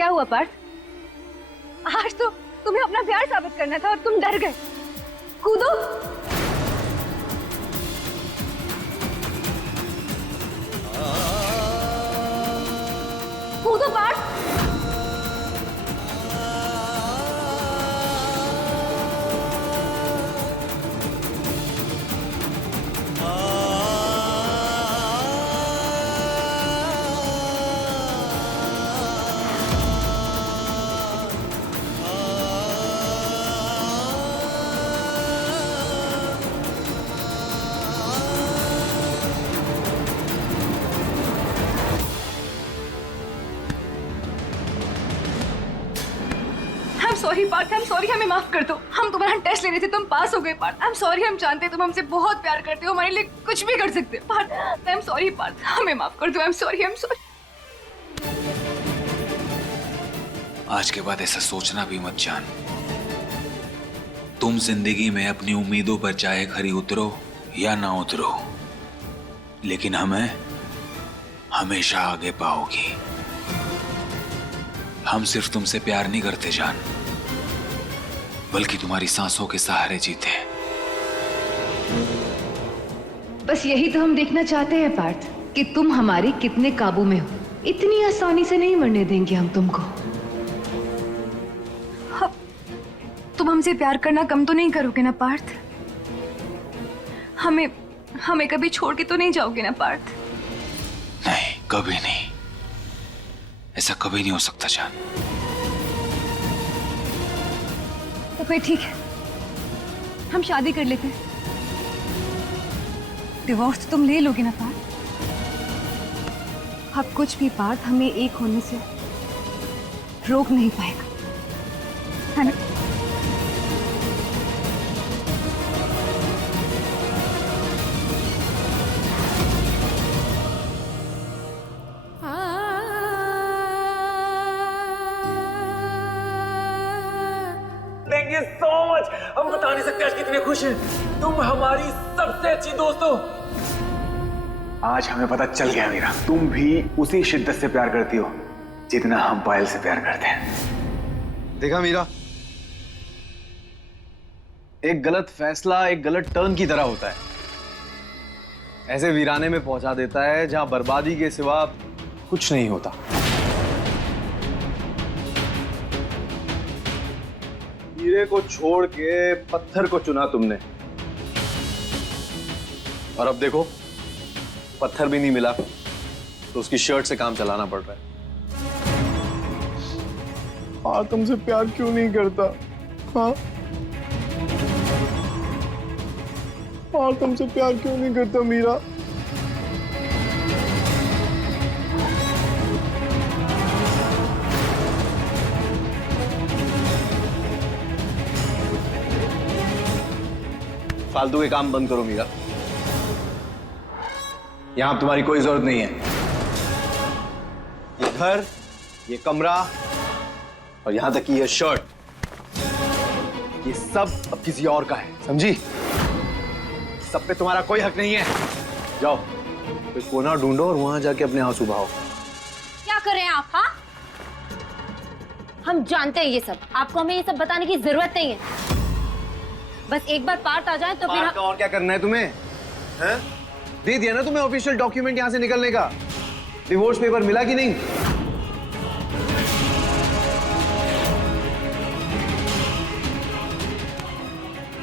क्या हुआ पार्थ? आज तो तुम्हें अपना प्यार साबित करना था और तुम डर गए। कूदो। कूदो Parth. Sorry Parth, I am sorry, हमें माफ कर दो। हम तुम्हारा टेस्ट ले रहे थे, तुम पास हो गए पार्थ। आई एम सॉरी, हम जानते हैं तुम हमसे बहुत प्यार करते हो, हमारे लिए कुछ भी कर सकते हो Parth. I am sorry Parth, हमें माफ कर दो। I am sorry, I am sorry. आज के बाद ऐसा सोचना भी मत जान। तुम जिंदगी में अपनी उम्मीदों पर चाहे खरी उतरो या ना उतरो, लेकिन हमें हमेशा आगे पाओगी। हम सिर्फ तुमसे प्यार नहीं करते जान, बल्कि तुम्हारी सांसों के सहारे जीते हैं। बस यही तो हम देखना चाहते हैं पार्थ, कि तुम हमारे कितने काबू में हो। इतनी आसानी से नहीं मरने देंगे हम तुमको। तुम हमसे प्यार करना कम तो नहीं करोगे ना पार्थ? हमें कभी छोड़ के तो नहीं जाओगे ना पार्थ? नहीं, कभी नहीं। ऐसा कभी नहीं हो सकता जान। तो फिर ठीक है, हम शादी कर लेते हैं। डिवोर्स तो तुम ले लोगे ना पार्थ? अब कुछ भी पार्थ हमें एक होने से रोक नहीं पाएगा, है ना? Thank you so much. हम बता नहीं सकते आज कितने खुश हैं। तुम हमारी सबसे अच्छी दोस्त हो। आज हमें पता चल गया मीरा, तुम भी उसी शिद्दत से प्यार करती हो जितना हम पायल से प्यार करते हैं। देखा मीरा, एक गलत फैसला एक गलत टर्न की तरह होता है। ऐसे वीराने में पहुंचा देता है जहां बर्बादी के सिवा कुछ नहीं होता। हीरे को छोड़ के पत्थर को चुना तुमने, और अब देखो पत्थर भी नहीं मिला तो उसकी शर्ट से काम चलाना पड़ रहा है। हाँ, तुमसे प्यार क्यों नहीं करता? हाँ, और तुमसे प्यार क्यों नहीं करता मीरा? फालतू के काम बंद करो मीरा, यहां अब तुम्हारी कोई जरूरत नहीं है। ये घर, ये कमरा और यहां तक कि ये शर्ट, ये सब अब किसी और का है, समझी? सब पे तुम्हारा कोई हक नहीं है। जाओ कोई कोना ढूंढो और वहां जाके अपने आंसू बहाओ। क्या कर रहे हैं आप? हाँ, हम जानते हैं ये सब, आपको हमें ये सब बताने की जरूरत नहीं है। बस एक बार पार्थ आ जाए तो फिर पार्थ का और क्या करना है तुम्हें? हैं? दे दिया ना तुम्हें ऑफिशियल डॉक्यूमेंट यहां से निकलने का। डिवोर्स पेपर मिला कि नहीं?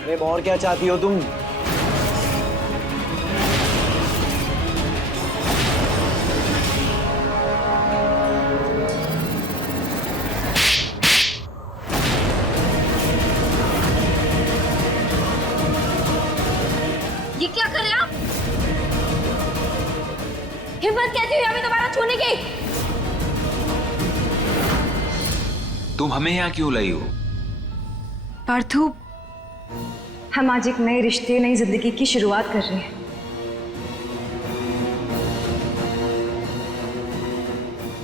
अरे और क्या चाहती हो तुम? ये क्या कर रहे हैं आप? हिम्मत कैसी हुई हमें दोबारा छूने की? तुम हमें यहाँ क्यों लाई हो? पार्थू, हम आज एक नए रिश्ते, नई जिंदगी की शुरुआत कर रहे हैं।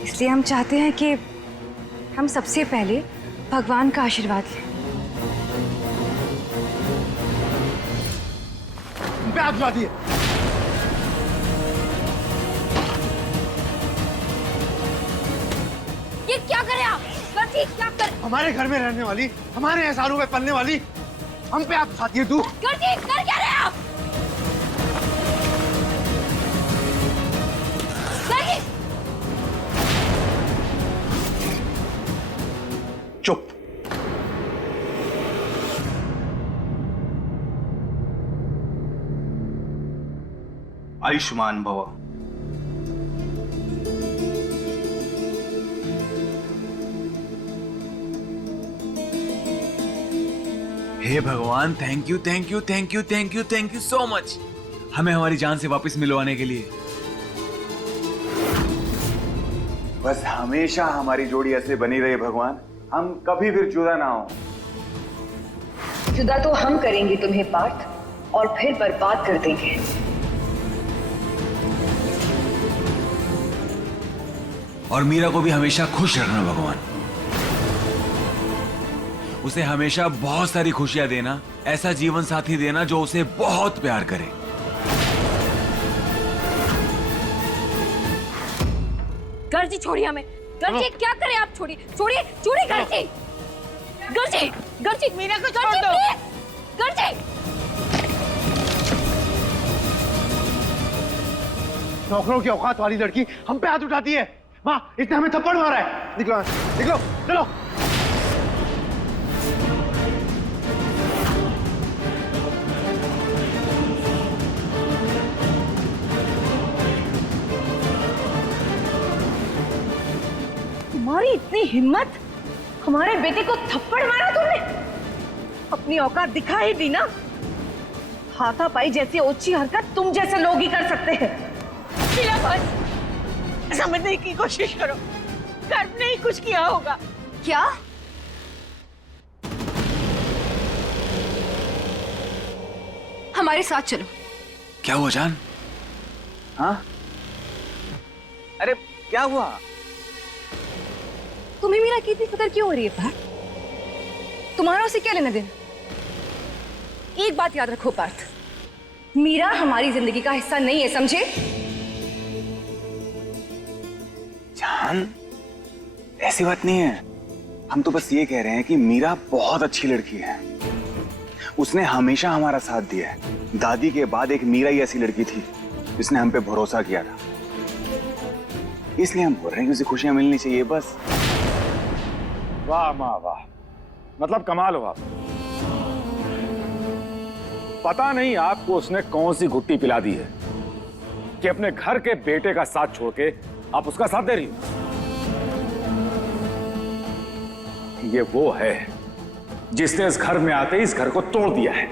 इसलिए हम चाहते हैं कि हम सबसे पहले भगवान का आशीर्वाद लें। बैग ला दिए। ये क्या कर रहे हैं आप? गर्जी क्या कर? हमारे घर में रहने वाली, हमारे एहसानों में पलने वाली, हम पे आप उठाती है तू? गर्जी कर क्या रहे हैं आप? गर्जी चुप। आयुष्मान भव। हे भगवान, thank you thank you thank you thank you thank you so much, हमें हमारी जान से वापस मिलवाने के लिए। बस हमेशा हमारी जोड़ी ऐसे बनी रहे भगवान, हम कभी भी जुदा ना हो। जुदा तो हम करेंगे तुम्हें पार्थ, और फिर बर्बाद कर देंगे। और मीरा को भी हमेशा खुश रखना भगवान, उसे हमेशा बहुत सारी खुशियां देना, ऐसा जीवन साथी देना जो उसे बहुत प्यार करे। गर्जी छोड़िए हमें। गर्जी क्या करें आप? छोड़िए छोड़िए छोड़िए गर्जी। गर्जी गर्जी मीरा को छोड़ दो। गर्जी नौकरों की औकात वाली लड़की हम पे हाथ उठाती है। माँ, इसने हमें थप्पड़ मारा है। निकलो निकलो चलो। तुम्हारी इतनी हिम्मत, हमारे बेटे को थप्पड़ मारा तुमने? अपनी औकात दिखा ही दी ना। हाथापाई जैसी ओछी हरकत तुम जैसे लोग ही कर सकते हैं। बस समझने की कोशिश करो, कर्म ने ही कुछ किया होगा। क्या? हमारे साथ चलो। क्या हुआ जान? हाँ? अरे क्या हुआ? तुम्हें मीरा की इतनी फिक्र क्यों हो रही है पार्थ? तुम्हारा उसे क्या लेना देना? एक बात याद रखो पार्थ, मीरा हमारी जिंदगी का हिस्सा नहीं है, समझे? जान, ऐसी बात नहीं है। हम तो बस ये कह रहे हैं कि मीरा बहुत अच्छी लड़की है, उसने हमेशा हमारा साथ दिया है। दादी के बाद एक मीरा ही ऐसी लड़की थी जिसने हम पे भरोसा किया था, इसलिए हम बोल रहे हैं कि उसे खुशियां मिलनी चाहिए बस। वाह माँ वाह, मतलब कमाल हो आप। पता नहीं आपको उसने कौन सी घुट्टी पिला दी है कि अपने घर के बेटे का साथ छोड़ के आप उसका साथ दे रही हो। ये वो है जिसने इस घर में आते ही इस घर को तोड़ दिया है।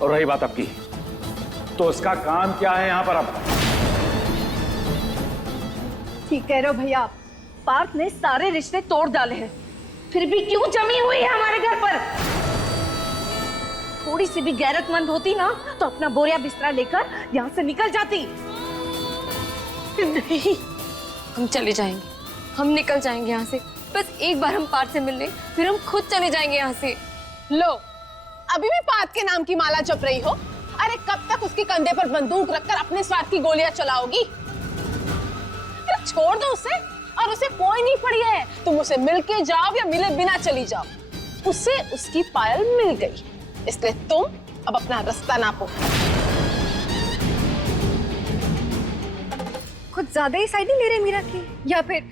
और रही बात आपकी, तो उसका काम क्या है यहां पर? अब ठीक कह रहे हो भैया, पार्थ ने सारे रिश्ते तोड़ डाले हैं, फिर भी क्यों जमी हुई है हमारे घर पर? थोड़ी सी भी गैरतमंद होती ना तो अपना बोरिया बिस्तरा लेकर यहाँ से निकल जाती। नहीं, हम चले जाएंगे, हम निकल जाएंगे यहाँ से। बस एक बार हम पार्थ से मिल लें, फिर हम खुद चले जाएंगे यहाँ से। लो, अभी भी पार्थ के नाम की माला जप रही हो? अरे कब तक उसके कंधे पर बंदूक रखकर अपने स्वार्थ की गोलियां चलाओगी? अरे छोड़ दो उसे, और उसे कोई नहीं पड़ी है। तुम उसे मिलके जाओ या मिले बिना चली जाओ, उसे उसकी पायल मिल गई, इसलिए तुम अब अपना रास्ता नापो। कुछ ज्यादा ही साइड नहीं ले रहे मीरा की, या फिर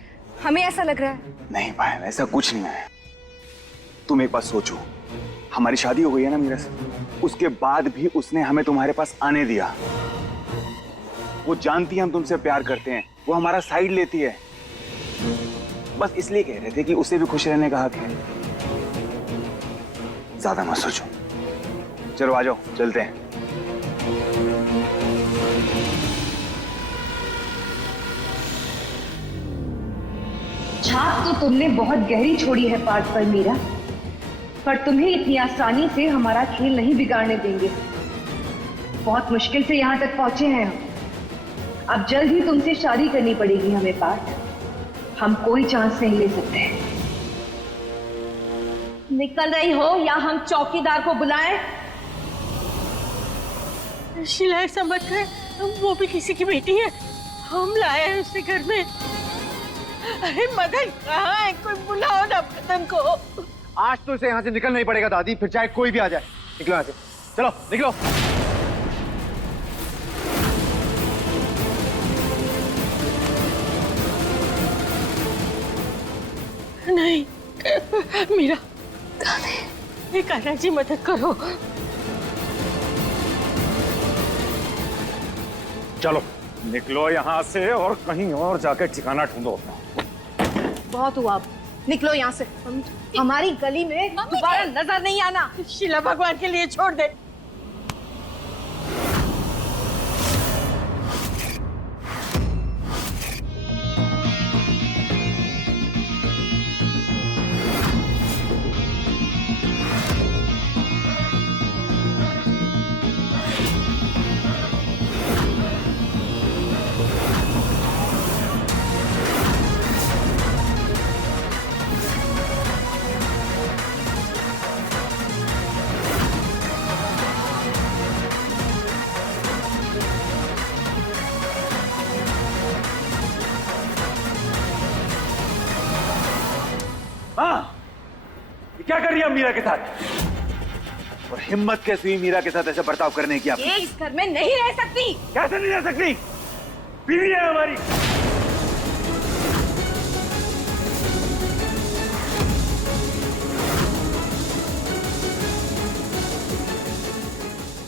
हमें ऐसा लग रहा है? नहीं पायल, ऐसा कुछ नहीं है। तुम एक बात सोचो, हमारी शादी हो गई है ना मीरा से, उसके बाद भी उसने हमें तुम्हारे पास आने दिया। वो जानती है हम तुमसे प्यार करते हैं, वो हमारा साइड लेती है। बस इसलिए कह रहे थे कि उसे भी खुश रहने का हक है। ज्यादा मत सोचो, चलो आ जाओ, चलते हैं। छाप तो तुमने बहुत गहरी छोड़ी है पार्थ पर मीरा, पर तुम्हें इतनी आसानी से हमारा खेल नहीं बिगाड़ने देंगे। बहुत मुश्किल से यहाँ तक पहुंचे हैं हम। अब जल्द ही तुमसे शादी करनी पड़ेगी हमें पार्थ, हम कोई चांस नहीं ले सकते। निकल रही हो या हम चौकीदार को बुलाएं? शीला, ऐसा मत कर, वो भी किसी की बेटी है। हम लाए हैं उसे घर में। अरे मदन कहाँ है? कोई बुलाओ ना मदन को। आज तो इसे यहाँ से निकलना ही पड़ेगा दादी, फिर चाहे कोई भी आ जाए। निकलो यहाँ से, चलो निकलो। नहीं मीरा, एक जी मदद करो। चलो निकलो यहाँ से और कहीं और जाके ठिकाना ढूंढो अपना। बहुत हुआ, अब निकलो यहाँ से। हमारी गली में दोबारा नजर नहीं आना। शीला भगवान के लिए छोड़ दे। हाँ, ये क्या कर रही है मीरा के साथ? और हिम्मत कैसी हुई मीरा के साथ ऐसा बर्ताव करने की आपकी? ये इस घर में नहीं रह सकती। कैसे नहीं रह सकती? बीवी है हमारी।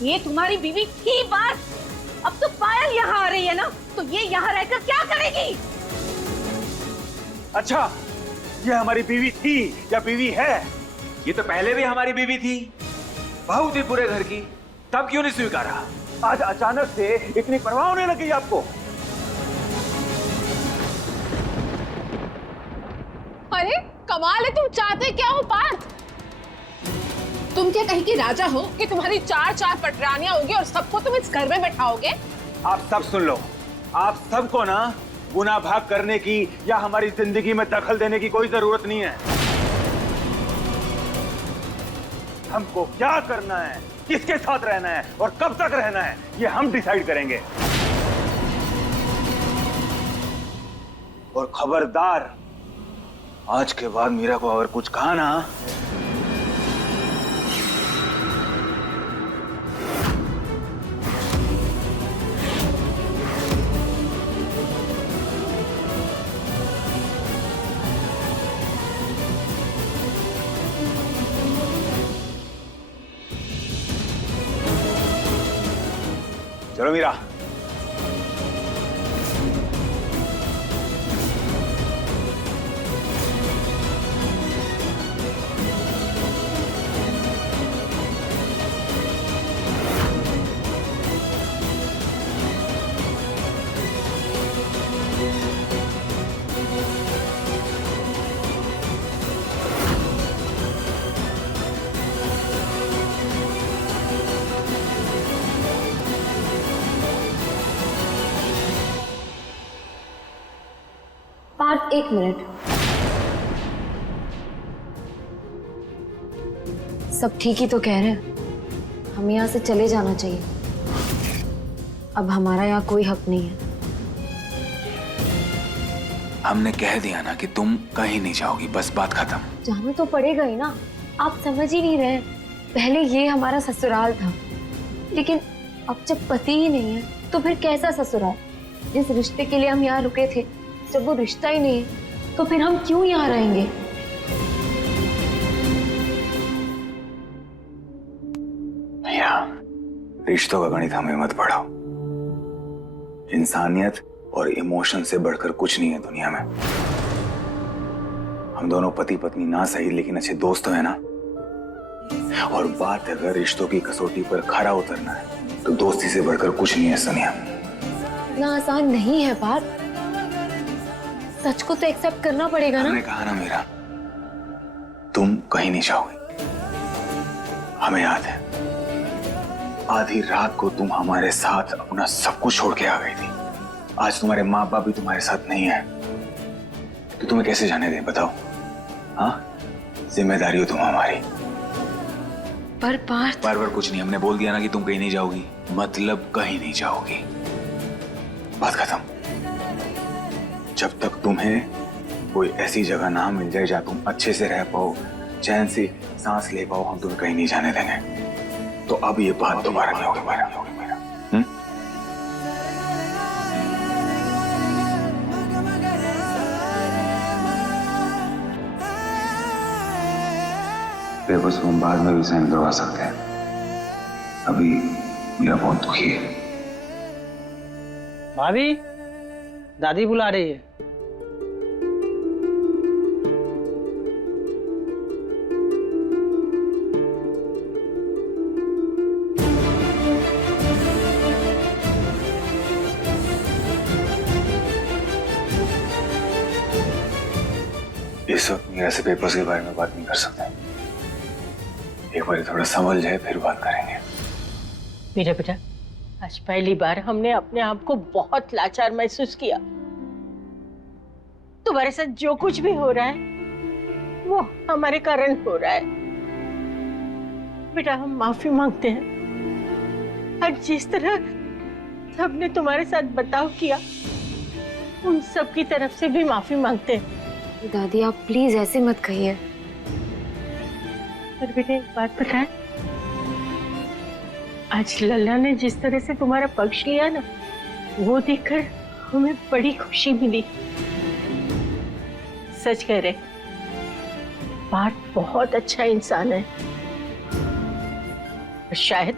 ये तुम्हारी बीवी थी बात, अब तो पायल यहाँ आ रही है ना, तो ये यहाँ रहकर क्या करेगी? अच्छा, ये हमारी बीवी थी या बीवी है? ये तो पहले भी हमारी बीवी थी, बहू थी पूरे घर की, तब क्यों नहीं स्वीकारा? आज अचानक से इतनी परवाह होने लगी आपको? अरे कमाल है, तुम चाहते क्या हो पार्थ? तुम क्या कहीं के राजा हो कि तुम्हारी चार चार पटरानियां होगी और सबको तुम इस घर में बैठाओगे? आप सब सुन लो, आप सबको ना गुनाह भाग करने की या हमारी जिंदगी में दखल देने की कोई जरूरत नहीं है। हमको क्या करना है, किसके साथ रहना है और कब तक रहना है, ये हम डिसाइड करेंगे। और खबरदार, आज के बाद मीरा को अगर कुछ कहा ना, चलो मीरा। पार्थ, एक मिनट। सब ठीक ही तो कह रहे हैं, हमें यहाँ से चले जाना चाहिए। अब हमारा यहाँ कोई हक नहीं है। हमने कह दिया ना कि तुम कहीं नहीं जाओगी, बस बात खत्म। जाना तो पड़ेगा ही ना, आप समझ ही नहीं रहे। पहले ये हमारा ससुराल था, लेकिन अब जब पति ही नहीं है तो फिर कैसा ससुराल? जिस रिश्ते के लिए हम यहाँ रुके थे, जब वो रिश्ता ही नहीं है तो फिर हम क्यों यहाँ रहेंगे? भैया, रिश्तों का गणित हमें मत पढ़ाओ। इंसानियत और इमोशन से बढ़कर कुछ नहीं है दुनिया में। हम दोनों पति पत्नी ना सही, लेकिन अच्छे दोस्त हैं ना। और बात अगर रिश्तों की कसौटी पर खरा उतरना है तो दोस्ती से बढ़कर कुछ नहीं है सनिया। इतना आसान नहीं है पार्थ, सच को तो एक्सेप्ट करना पड़ेगा ना। हमने कहा ना मीरा, तुम कहीं नहीं जाओगी। हमें याद है, आधी रात को तुम हमारे साथ अपना सब कुछ छोड़ के आ गई थी। आज तुम्हारे माँ बाप भी तुम्हारे साथ नहीं है, तो तुम्हें कैसे जाने दें बताओ? हाँ, जिम्मेदारी हो तुम हमारी। पर पार्थ, बार कुछ नहीं, हमने बोल दिया ना कि तुम कहीं नहीं जाओगी, मतलब कहीं नहीं जाओगी। बात खत्म। जब तक तुम्हें कोई ऐसी जगह ना मिल जाए जहां तुम अच्छे से रह पाओ, चैन से सांस ले पाओ, हम तुम्हें कहीं नहीं जाने देंगे। तो अब ये बात दोबारा नहीं होगी मेरा। पेपर्स को हम बाद में भी साइन करवा सकते हैं, अभी मेरा बहुत दुखी है। भाभी, दादी बुला रही है। इस वक्त मेरे से पेपर्स के बारे में बात नहीं कर सकते। एक बार थोड़ा संभल जाए फिर बात करेंगे। मेरा बेटा, आज पहली बार हमने अपने आप को बहुत लाचार महसूस किया। तुम्हारे साथ जो कुछ भी हो रहा है वो हमारे कारण हो रहा है। बेटा, हम माफी मांगते हैं। और जिस तरह सबने तुम्हारे साथ बर्ताव किया, उन सब की तरफ से भी माफी मांगते हैं। दादी आप प्लीज ऐसे मत कहिए। पर बेटा एक बात बताएं, आज लल्ला ने जिस तरह से तुम्हारा पक्ष लिया ना, वो देखकर हमें बड़ी खुशी मिली। सच कह रहे, पार्थ बहुत अच्छा इंसान है। और शायद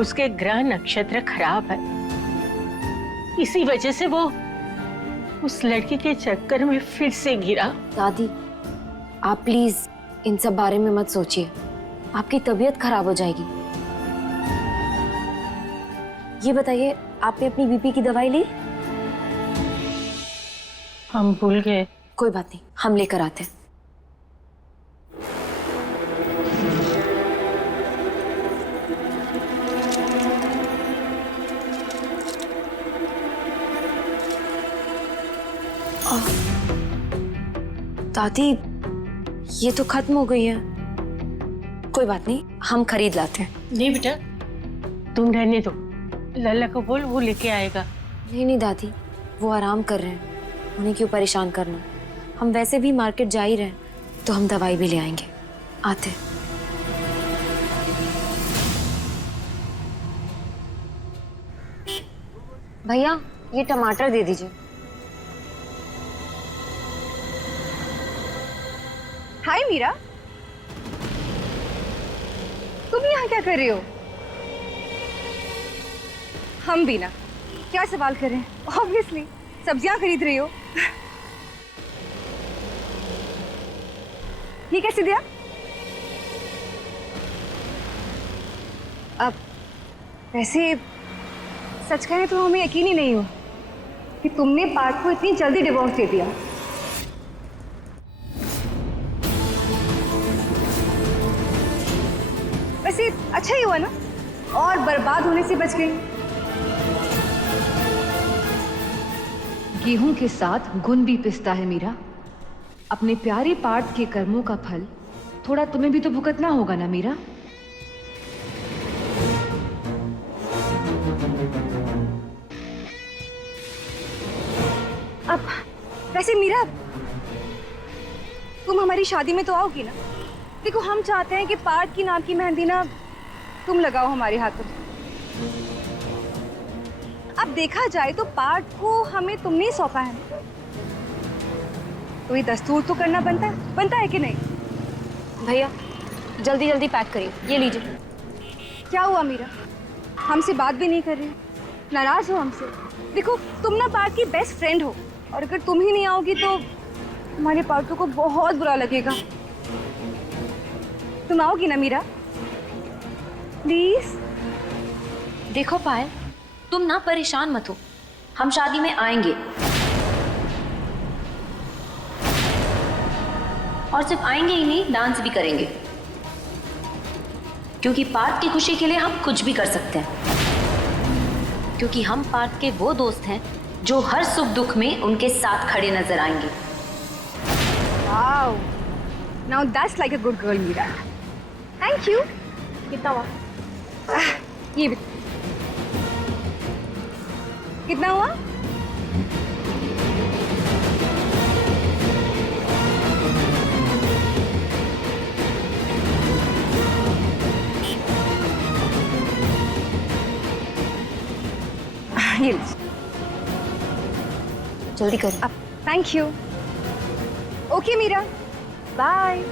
उसके ग्रह नक्षत्र खराब है, इसी वजह से वो उस लड़की के चक्कर में फिर से गिरा। दादी आप प्लीज इन सब बारे में मत सोचिए, आपकी तबीयत खराब हो जाएगी। ये बताइए, आपने अपनी बीपी की दवाई ली? हम भूल गए। कोई बात नहीं, हम लेकर आते हैं। दादी ये तो खत्म हो गई है। कोई बात नहीं, हम खरीद लाते हैं। नहीं बेटा, तुम रहने दो, लल्ला को बोल, वो लेके आएगा। नहीं नहीं दादी, वो आराम कर रहे हैं, उन्हें क्यों परेशान करना। हम वैसे भी मार्केट जा ही रहे हैं, तो हम दवाई भी ले आएंगे। आते हैं। भैया ये टमाटर दे दीजिए। हाय मीरा, तुम यहाँ क्या कर रही हो? हम भी ना, क्या सवाल कर रहे हैं? ऑब्वियसली सब्जियां खरीद रही हो। ये कैसे दिया? अब वैसे सच कहें तो हमें यकीन ही नहीं हुआ कि तुमने पार्थ को इतनी जल्दी डिवोर्स दे दिया। वैसे अच्छा ही हुआ ना, और बर्बाद होने से बच गई। गेहूं के साथ गुण भी पिसता है मीरा। अपने प्यारे पार्थ के कर्मों का फल थोड़ा तुम्हें भी तो भुगतना होगा ना मीरा। अब वैसे मीरा, तुम हमारी शादी में तो आओगी ना? देखो, हम चाहते हैं कि पार्थ की नाम की मेहंदी ना तुम लगाओ हमारे हाथों। अब देखा जाए तो पार्थ को हमें तुमने सौंपा है, तो ये दस्तूर तो करना बनता है कि नहीं? भैया जल्दी जल्दी पैक करिए, ये लीजिए। क्या हुआ मीरा, हमसे बात भी नहीं कर रही? नाराज हो हमसे? देखो, तुम ना पार्थ की बेस्ट फ्रेंड हो, और अगर तुम ही नहीं आओगी तो हमारे पार्थो को बहुत बुरा लगेगा। तुम आओगी ना मीरा, प्लीज? देखो पायल, तुम ना परेशान मत हो, हम शादी में आएंगे। और सिर्फ आएंगे ही नहीं, डांस भी करेंगे, क्योंकि पार्थ की खुशी के लिए हम कुछ भी कर सकते हैं। क्योंकि हम पार्थ के वो दोस्त हैं जो हर सुख दुख में उनके साथ खड़े नजर आएंगे। Wow, now that's like a good girl, Meera. Thank you। कितना हुआ? ये भी कितना हुआ? जल्दी करो। अब thank you. Okay Meera, bye.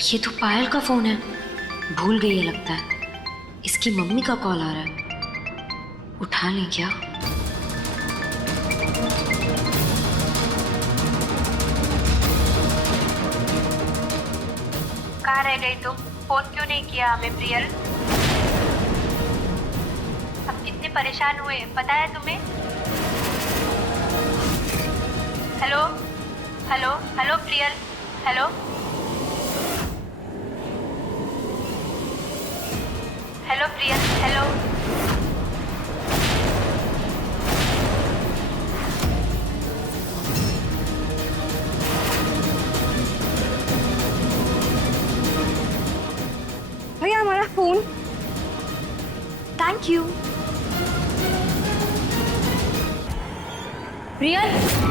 ये तो पायल का फोन है। भूल गई है लगता है। इसकी मम्मी का कॉल आ रहा है। उठा लें क्या? कहाँ रह गई तुम? फोन क्यों नहीं किया हमें प्रियल? हम कितने परेशान हुए पता है तुम्हें? Hello hello hello Priyal, hello hello Priyal, hello. भैया हमारा फोन। Thank you. प्रियल,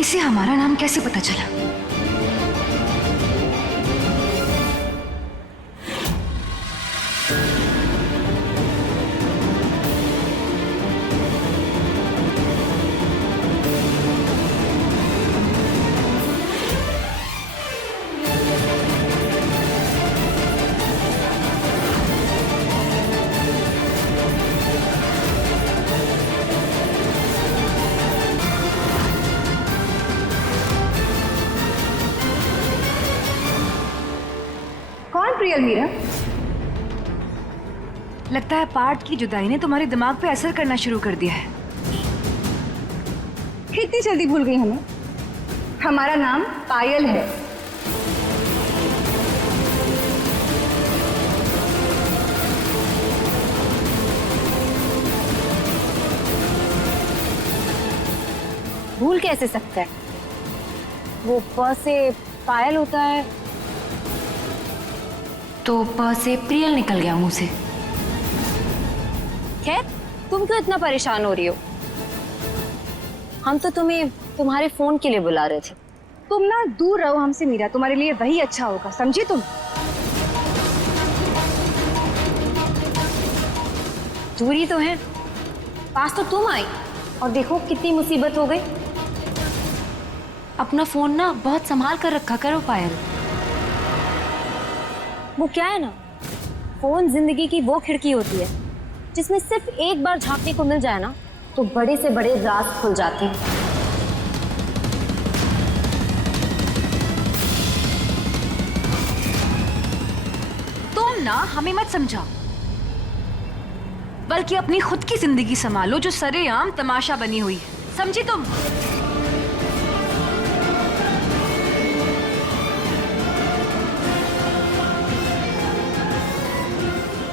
इसे हमारा नाम कैसे पता चला? कौन प्रियल मीरा? लगता है पार्थ की जुदाई ने तुम्हारे दिमाग पे असर करना शुरू कर दिया है। इतनी जल्दी भूल गई हमें? हमारा नाम पायल है। भूल कैसे सकता है? वो प से पायल होता है तो प से प्रियल निकल गया मुंह से। खैर, तुम क्यों इतना परेशान हो रही हो? हम तो तुम्हें तुम्हारे फोन के लिए बुला रहे थे। तुम ना दूर रहो हमसे मीरा, तुम्हारे लिए वही अच्छा होगा, समझी तुम? दूरी तो है, पास तो तुम आई और देखो कितनी मुसीबत हो गई। अपना फोन ना बहुत संभाल कर रखा करो पायल। वो क्या है ना, फोन जिंदगी की वो खिड़की होती है जिसमें सिर्फ एक बार झांकने को मिल जाए ना तो बड़े से बड़े राज खुल जाते हैं। तुम ना हमें मत समझाओ, बल्कि अपनी खुद की जिंदगी संभालो जो सरेआम तमाशा बनी हुई है, समझी तुम?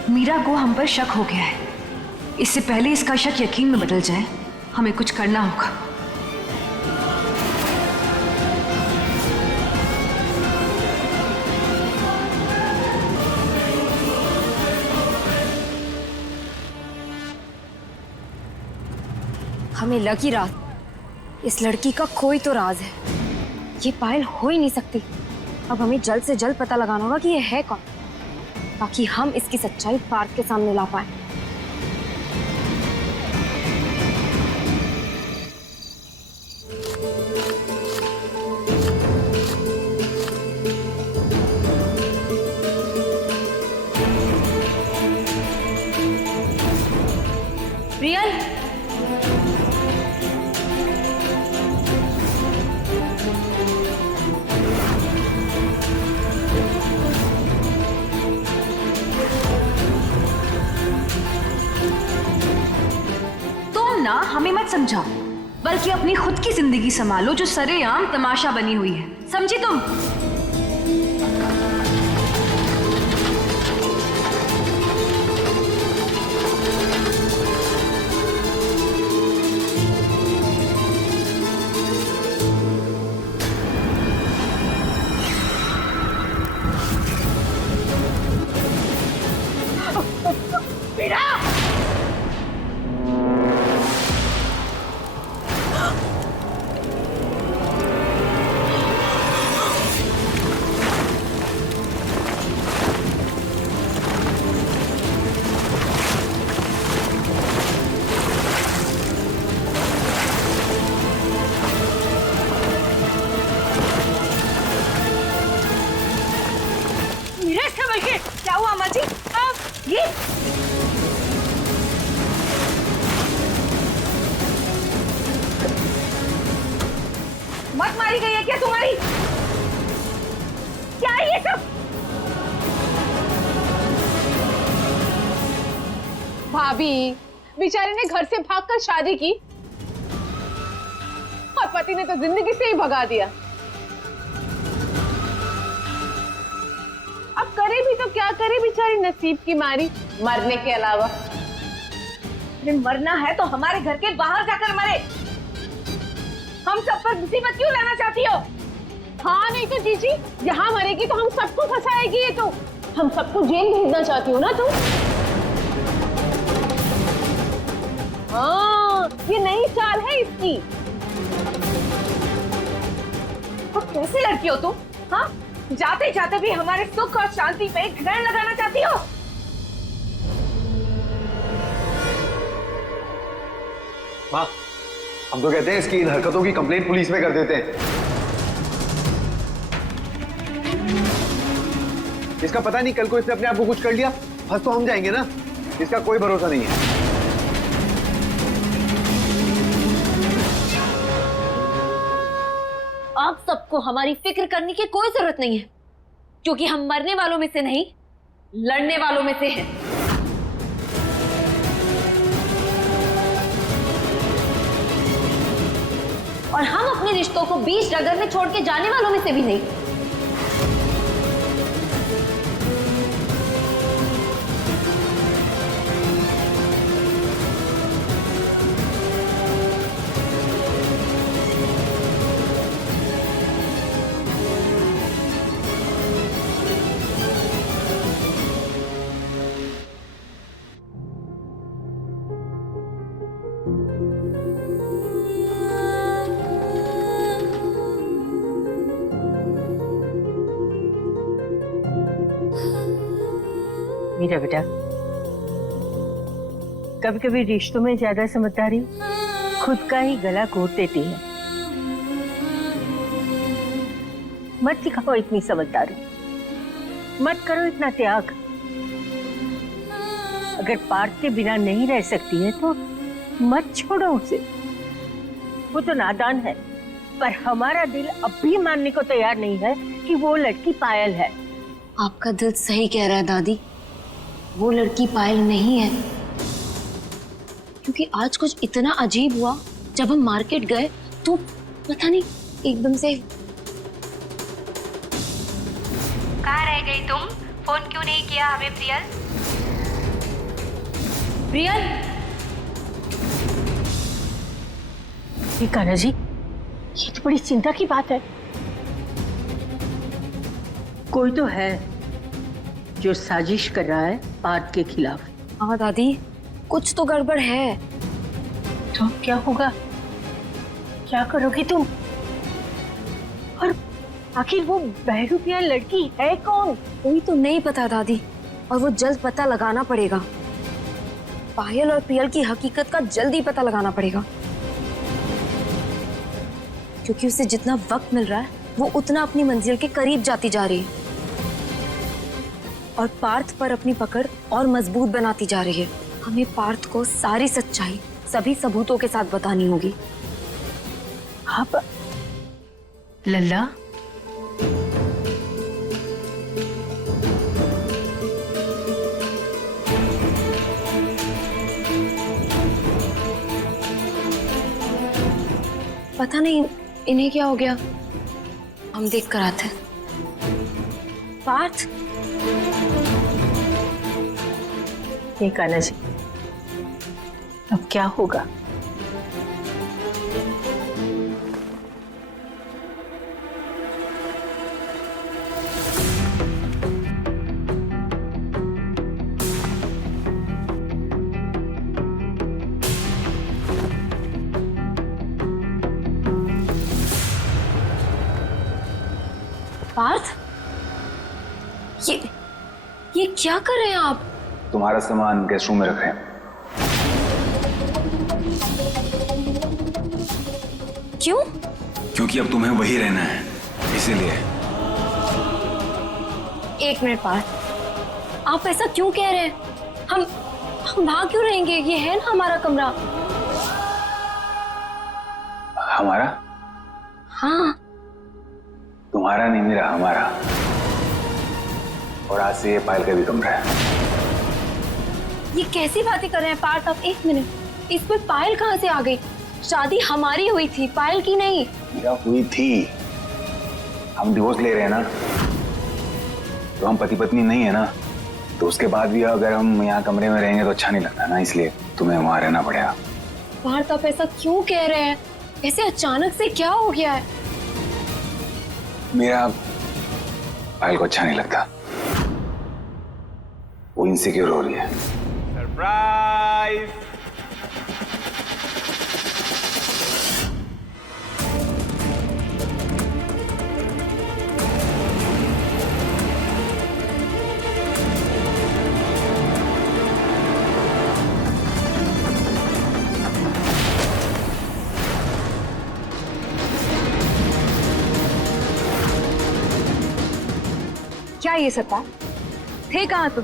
मीरा को हम पर शक हो गया है। इससे पहले इसका शक यकीन में बदल जाए, हमें कुछ करना होगा। हमें लगी रात, इस लड़की का कोई तो राज है। ये पायल हो ही नहीं सकती। अब हमें जल्द से जल्द पता लगाना होगा कि ये है कौन, ताकि हम इसकी सच्चाई पार्थ के सामने ला पाए। प्रियल, मत समझाओ, बल्कि अपनी खुद की जिंदगी संभालो जो सरेआम तमाशा बनी हुई है, समझी तुम? क्या हुआ अम्मा जी? ये मत मारी गई है क्या तुम्हारी? क्या है ये सब? भाभी, बेचारे ने घर से भागकर शादी की और पति ने तो जिंदगी से ही भगा दिया। अब करे भी तो क्या करे बेचारी, नसीब की मारी, मरने के अलावा। मरना है तो हमारे घर के बाहर जाकर मरे। हम सब पर मुसीबत क्यों लाना चाहती हो? हाँ नहीं तो जीजी, यहाँ मरेगी तो हम सबको फंसाएगी ये तो। हम सबको जेल भेजना चाहती हो ना तुम? हाँ, ये नई चाल है इसकी। तो कैसी लड़की हो तुम? हाँ, जाते जाते भी हमारे सुख और शांति पे ग्रहण लगाना चाहती हो? माँ, हम तो कहते हैं इसकी इन हरकतों की कंप्लेंट पुलिस में कर देते हैं। इसका पता नहीं कल को इसने अपने आप को कुछ कर लिया, फंस तो हम जाएंगे ना। इसका कोई भरोसा नहीं है। आप सबको हमारी फिक्र करने की कोई जरूरत नहीं है, क्योंकि हम मरने वालों में से नहीं, लड़ने वालों में से हैं। और हम अपने रिश्तों को बीच डगर में छोड़ के जाने वालों में से भी नहीं। मेरा बेटा, कभी कभी रिश्तों में ज्यादा समझदारी खुद का ही गला घोट देती है। मत दिखाओ इतनी समझदारी, मत करो इतना त्याग। अगर पार्थ के बिना नहीं रह सकती है तो मत छोड़ो उसे। वो तो नादान है, पर हमारा दिल अब भी मानने को तैयार नहीं है कि वो लड़की पायल है। आपका दिल सही कह रहा है दादी, वो लड़की पायल नहीं है। क्योंकि आज कुछ इतना अजीब हुआ, जब हम मार्केट गए तो पता नहीं एकदम से। कहाँ रह गई तुम? फोन क्यों नहीं किया हमें प्रियल? प्रियल, कान्हा जी, ये तो बड़ी चिंता की बात है। कोई तो है जो साजिश कर रहा है पार्थ के खिलाफ। हाँ दादी, कुछ तो गड़बड़ है। तो क्या होगा? क्या करोगी तुम? और आखिर वो बहरूपिया लड़की है कौन? कोई तो नहीं पता दादी, और वो जल्द पता लगाना पड़ेगा। पायल और प्रियल की हकीकत का जल्दी पता लगाना पड़ेगा, क्योंकि उसे जितना वक्त मिल रहा है वो उतना अपनी मंजिल के करीब जाती जा रही है और पार्थ पर अपनी पकड़ और मजबूत बनाती जा रही है। हमें पार्थ को सारी सच्चाई सभी सबूतों के साथ बतानी होगी। आप लल्ला, पता नहीं इन्हें क्या हो गया। हम देख कर आते। पार्थ, ये कान्हा जी, अब क्या होगा? पार्थ, ये क्या कर रहे हैं आप? तुम्हारा सामान गेस्ट रूम में रखें। क्यों? क्योंकि अब तुम्हें वही रहना है, इसीलिए। एक मिनट पार्थ, आप ऐसा क्यों कह रहे हैं? हम वहां क्यों रहेंगे? ये है ना हमारा कमरा। हमारा? हाँ। तुम्हारा नहीं मेरा, हमारा। और आज से ये पायल का भी कमरा है। ये कैसी बातें कर रहे हैं पार्थ आप? एक मिनट, इसमें पायल कहाँ से आ गई? शादी हमारी हुई थी, पायल की नहीं। मेरा हुई थी। हम डिवोर्स ले रहे हैं ना, तो हम पति पत्नी नहीं है ना, तो उसके बाद भी अगर हम यहाँ कमरे में रहेंगे तो अच्छा नहीं लगता ना, इसलिए तुम्हें वहां रहना पड़ेगा। पार्थ आप ऐसा क्यों कह रहे हैं? ऐसे अचानक से क्या हो गया है? मेरा पायल को अच्छा नहीं लगता, वो इनसिक्योर हो रही है। सरप्राइज! क्या ये सत्ता? थे कहाँ तुम?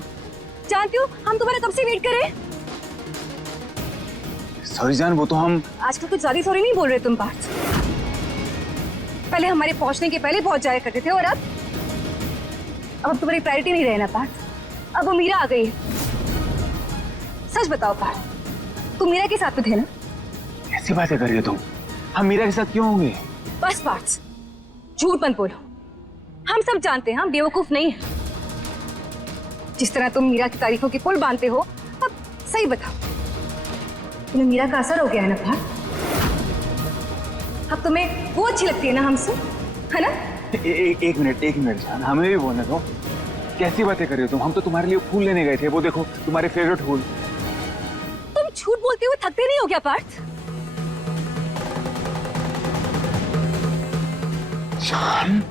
जानती हो हम तुम्हारा कब से वेट कर रहे हैं। सॉरी जान, वो तो हम आजकल कुछ ज्यादा सॉरी नहीं बोल रहे तुम पार्थ। पहले हमारे पहुंचने के पहले पहुंच जाया करते थे, और अब तुम्हारी प्रायोरिटी नहीं रहे ना पार्थ। अब वो मीरा आ गई है। सच बताओ पार्थ, तुम मीरा के साथ में थे ना? कैसी बातें कर रही हो तुम? हम मीरा के साथ क्यों होंगे? बस पार्थ, झूठ मत बोलो। हम सब जानते हैं हम बेवकूफ नहीं है। जिस तरह तुम मीरा की तारीफों की पुल बांधते हो, अब सही बताओ, तुम्हें मीरा का असर हो गया है ना पार्थ? अब तुम्हें वो अच्छी लगती है ना हमसे, है ना? एक मिनट जान, हमें भी बोलने दो। कैसी बातें कर रही हो तुम? हम तो तुम्हारे लिए फूल लेने गए थे, वो देखो तुम्हारे फेवरेट फूल। तुम झूठ बोलते हुए थकते नहीं हो क्या पार्थ? जान,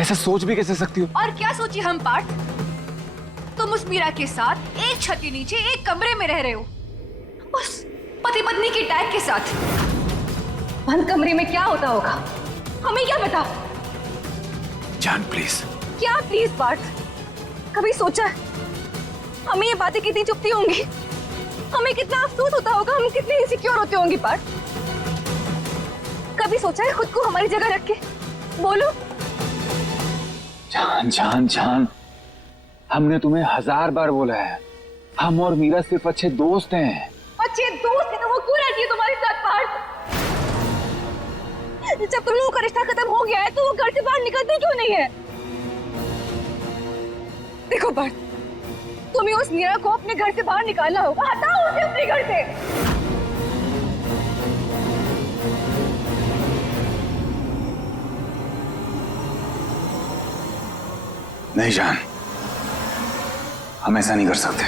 ऐसा सोच भी कैसे सकती हो? और क्या सोची हम पार्थ? तुम उस मीरा के साथ एक छत के नीचे एक कमरे में रह रहे हो, उस पति पत्नी की टैग के साथ। बंद कमरे में क्या होता होगा हमें क्या पता? जान प्लीज। क्या प्लीज पार्थ? कभी सोचा हमें ये बातें कितनी चुपती होंगी? हमें कितना अफसोस होता होगा? हम कितने इनसिक्योर होते होंगे पार्थ? कभी सोचा है खुद को हमारी जगह रख के? बोलो। जान, हमने तुम्हें 1000 बार बोला है, हम और मीरा सिर्फ अच्छे दोस्त हैं। अच्छे दोस्त है तो वो क्यों रहती है तुम्हारे साथ पार्थ? जब तुम लोगों का रिश्ता खत्म हो गया है तो वो घर से बाहर निकलते क्यों नहीं है? देखो पार्थ, तुम्हें उस मीरा को अपने घर से बाहर निकालना होगा। हटाओ उसे अपने घर से। नहीं जान, हम ऐसा नहीं कर सकते।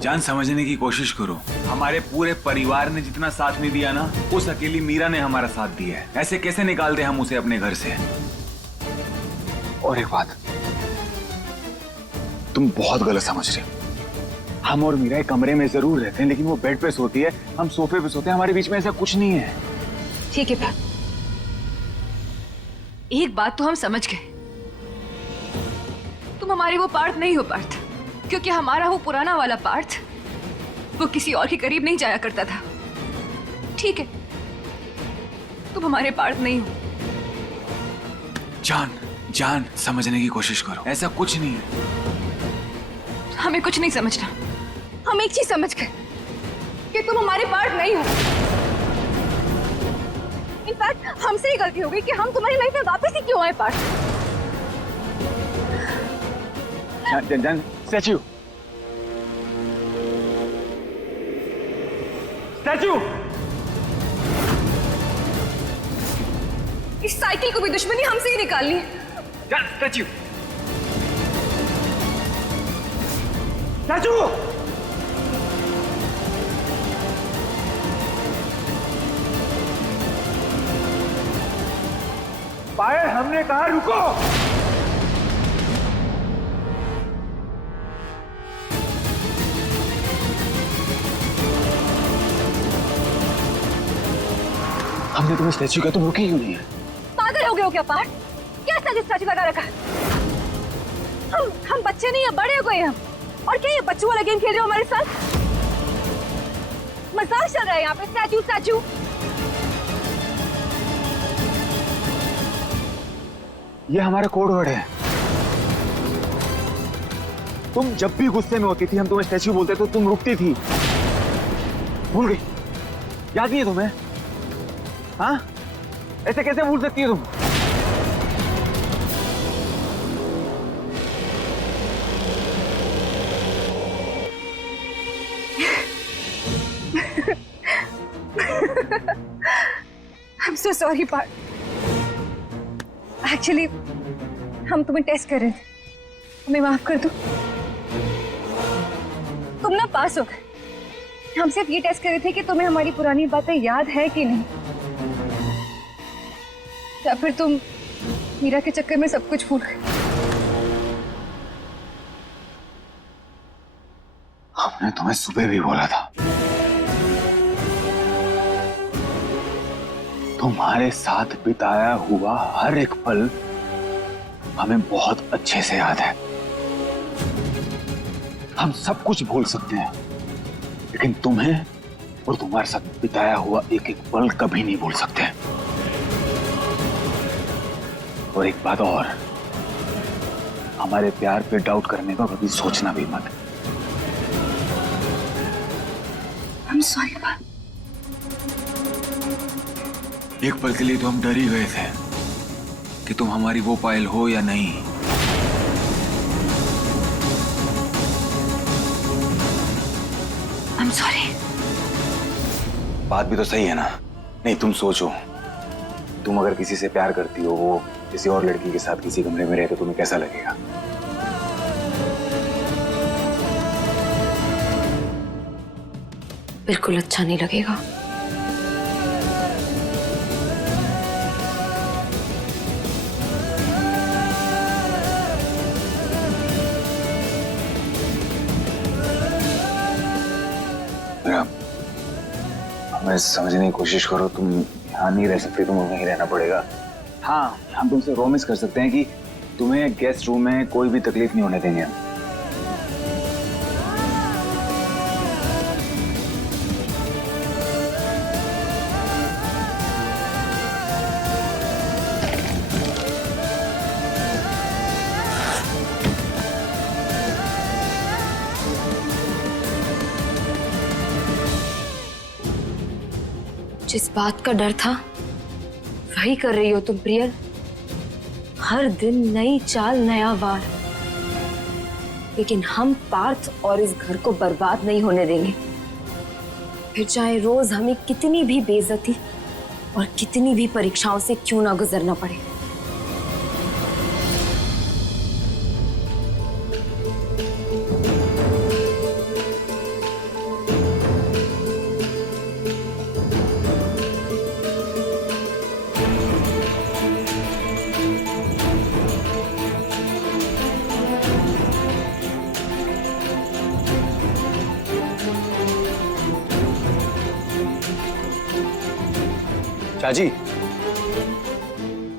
जान समझने की कोशिश करो, हमारे पूरे परिवार ने जितना साथ नहीं दिया ना, उस अकेली मीरा ने हमारा साथ दिया है। ऐसे कैसे निकाल दे हम उसे अपने घर से? और एक बात, तुम बहुत गलत समझ रहे हो। हम और मीरा एक कमरे में जरूर रहते हैं, लेकिन वो बेड पे सोती है, हम सोफे पे सोते हैं। हमारे बीच में ऐसा कुछ नहीं है। ठीक है पार्थ, एक बात तो हम समझ गए, तुम हमारी वो पार्थ नहीं हो पार्थ, क्योंकि हमारा वो पुराना वाला पार्थ वो किसी और के करीब नहीं जाया करता था। ठीक है, तुम हमारे पार्थ नहीं हो। जान समझने की कोशिश करो, ऐसा कुछ नहीं है। हमें कुछ नहीं समझना। हम एक चीज समझ गए कि तुम हमारे पार्ट नहीं हो। इनफैक्ट हमसे ही गलती हो गई कि हम तुम्हारी लाइफ में वापस ही क्यों आए पार्ट। स्टैचू स्टैचू इस साइकिल को भी दुश्मनी हमसे ही निकालनी है। स्टैचू स्टैचू पायल, हमने कहा रुको। हमने तुम्हें स्टैचू का, तुम रुकी क्यों नहीं है? पागल हो गए हो क्या पार्ट? क्या स्टैचू लगा रखा? हम बच्चे नहीं है, बड़े हो गए हम। और क्या ये बच्चों वाला गेम खेल रहे हो हमारे साथ? मजाक चल रहा है यहाँ पे। स्टैचू स्टैचू ये हमारा कोड वर्ड है। तुम जब भी गुस्से में होती थी, हम तुम्हें स्टैचू बोलते तो तुम रुकती थी। भूल गई? याद नहीं है तुम्हें? हाँ, ऐसे कैसे भूल सकती है तुम? I'm so sorry part. Actually हम तुम्हें टेस्ट कर रहे थे, हमें माफ कर दो। तुम ना पास हो गए। हम सिर्फ ये टेस्ट कर रहे थे कि तुम्हें हमारी पुरानी बातें याद है कि नहीं, या फिर तुम मीरा के चक्कर में सब कुछ भूल गए। हमने तुम्हें सुबह भी बोला था, तुम्हारे साथ बिताया हुआ हर एक पल हमें बहुत अच्छे से याद है। हम सब कुछ भूल सकते हैं, लेकिन तुम्हें और तुम्हारे साथ बिताया हुआ एक एक पल कभी नहीं भूल सकते। और एक बात और, हमारे प्यार पे डाउट करने का कभी सोचना भी मत। I'm sorry part. एक पल के लिए तो हम डर ही गए थे कि तुम हमारी वो पायल हो या नहीं। I'm sorry। बात भी तो सही है ना? नहीं, तुम सोचो, तुम अगर किसी से प्यार करती हो, वो किसी और लड़की के साथ किसी कमरे में रहे तो तुम्हें कैसा लगेगा? बिल्कुल अच्छा नहीं लगेगा। हमें समझने की कोशिश करो, तुम यहाँ नहीं रह सकते, तुम्हें वहीं रहना पड़ेगा। हाँ, हम तुमसे प्रॉमिस कर सकते हैं कि तुम्हें गेस्ट रूम में कोई भी तकलीफ नहीं होने देंगे। जिस बात का डर था वही कर रही हो तुम प्रियल। हर दिन नई चाल, नया वार। लेकिन हम पार्थ और इस घर को बर्बाद नहीं होने देंगे, फिर चाहे रोज हमें कितनी भी बेइज्जती और कितनी भी परीक्षाओं से क्यों ना गुजरना पड़े। चाची,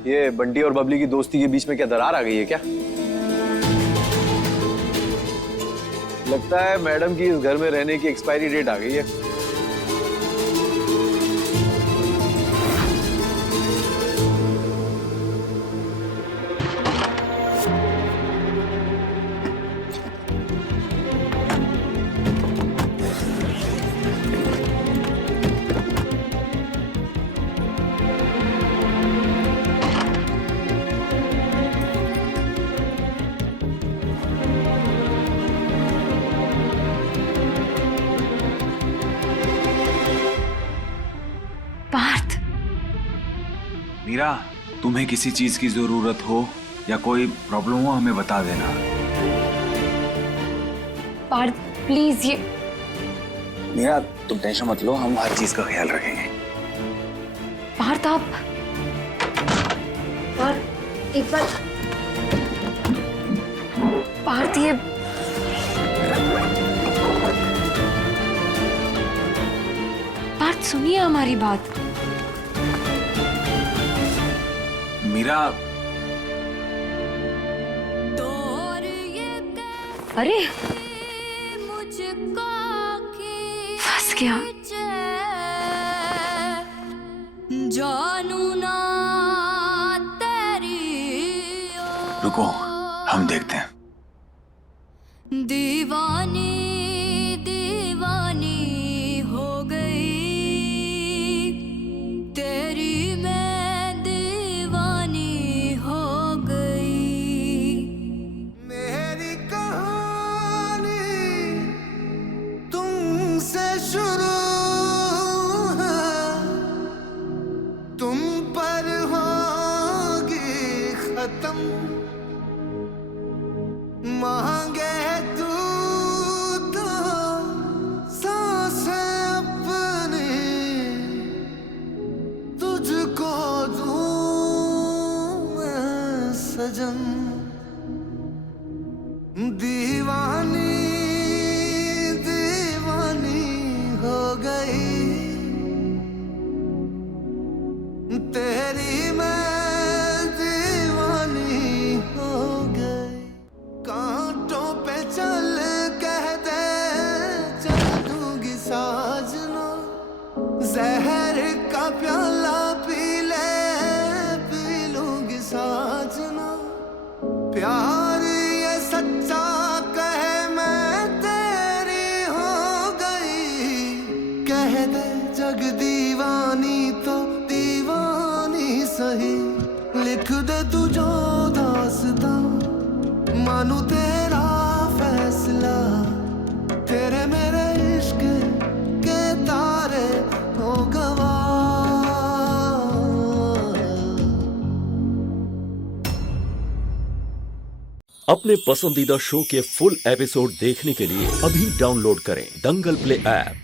ये बंटी और बबली की दोस्ती के बीच में क्या दरार आ गई है क्या? लगता है मैडम की इस घर में रहने की एक्सपायरी डेट आ गई है। मीरा, तुम्हें किसी चीज की जरूरत हो या कोई प्रॉब्लम हो हमें बता देना। पार्थ प्लीज, ये मीरा तुम टेंशन मत लो, हम हर चीज का ख्याल रखेंगे। पार्थ आप पार्थ एक बार, पार्थ ये पार्थ सुनिए हमारी बात। मीरा, अरे फंस गया। रुको हम देखते हैं। दीवानी दीवानी हो गई, तेरी मैं दीवानी हो गई। मेरी कहानी तुमसे शुरू है, तुम पर होगी खत्म। मांगे तू तो सांसें अपनी, तुझको दूं मैं सजन। दीवानी दीवानी हो गई, तेरी मैं दीवानी हो गई। कांटों पे चल कह दे, चल दूंगी साजना। जहर का प्याला पी ले, पी लूंगी साजना। प्यार ये सच्चा कहे मैं तेरी हो गई। कह दे जग दीवानी तो दीवानी सही। लिख दे तू जो दास्तां, मानू तेरा फैसला। तेरे मेरे इश्क के तारे हो गवा। अपने पसंदीदा शो के फुल एपिसोड देखने के लिए अभी डाउनलोड करें दंगल प्ले ऐप।